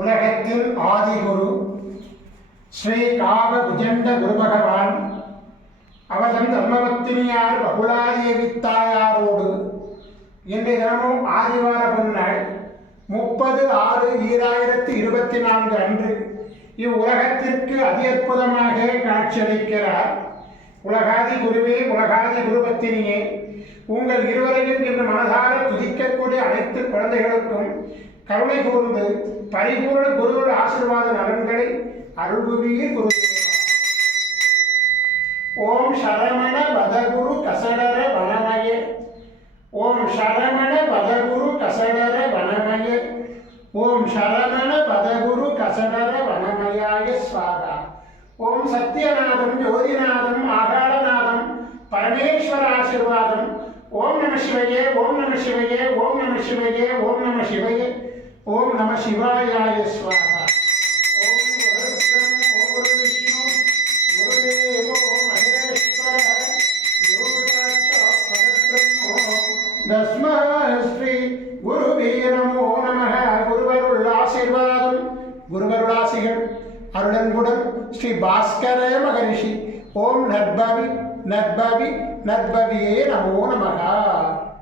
உலகத்தின் ஆதிகுரு ஸ்ரீ காவ புஜண்ட குரு பகவான் அவதம் தர்மபத்தினியார் பகுலாதேவித்தாயாரோடு இன்றைய தினமும் ஆதிவார பொன்னாள் 30/6/2024 அன்று இவ்வுலகத்திற்கு அதி அற்புதமாக காட்சியளிக்கிறார். உலகாதி குருவே, உலகாதி குருபத்தினியே, உங்கள் இருவரையும் இன்று மனதார துதிக்கக்கூடிய அனைத்து குழந்தைகளுக்கும் கருணை கூர்ந்து பரிபூர்ண குருவுடைய ஆசீர்வாத நலன்களை அருள்புவீர் குரு. ஓம் சரமண பதகுரு கசடர வனமயே, ஓம் சரமண பதகுரு கசடர வனமயே, ஓம் சரமண பதகுரு கசடர வனமயாய ஸ்வாகா. ஓம் சத்யநாதம் ஜோதிநாதம் ஆகாரநாதம் பரமேஸ்வர ஆசீர்வாதம். ஓம் நம சிவயே, ஓம் நம சிவயே, ஓம் நம சிவயே, ஓம் நம சிவயே, ஓம் நம சிவாயாய ஸ்வாகா. ஓம் குருப்ரம்ம ஓம் விஷ்ணு குருதேவோ மகேஸ்வர குரு சாட்சாத் பரபிரம்மோ தஸ்மை ஸ்ரீ குருவே நமோ நமः. குருவருள் ஆசீர்வாதம், குருவருளாசிகள் அருளன்புடன் ஸ்ரீ பாஸ்கர மகரிஷி. ஓம் நற்பவி நற்பவி நற்பவியே நமோ நமः.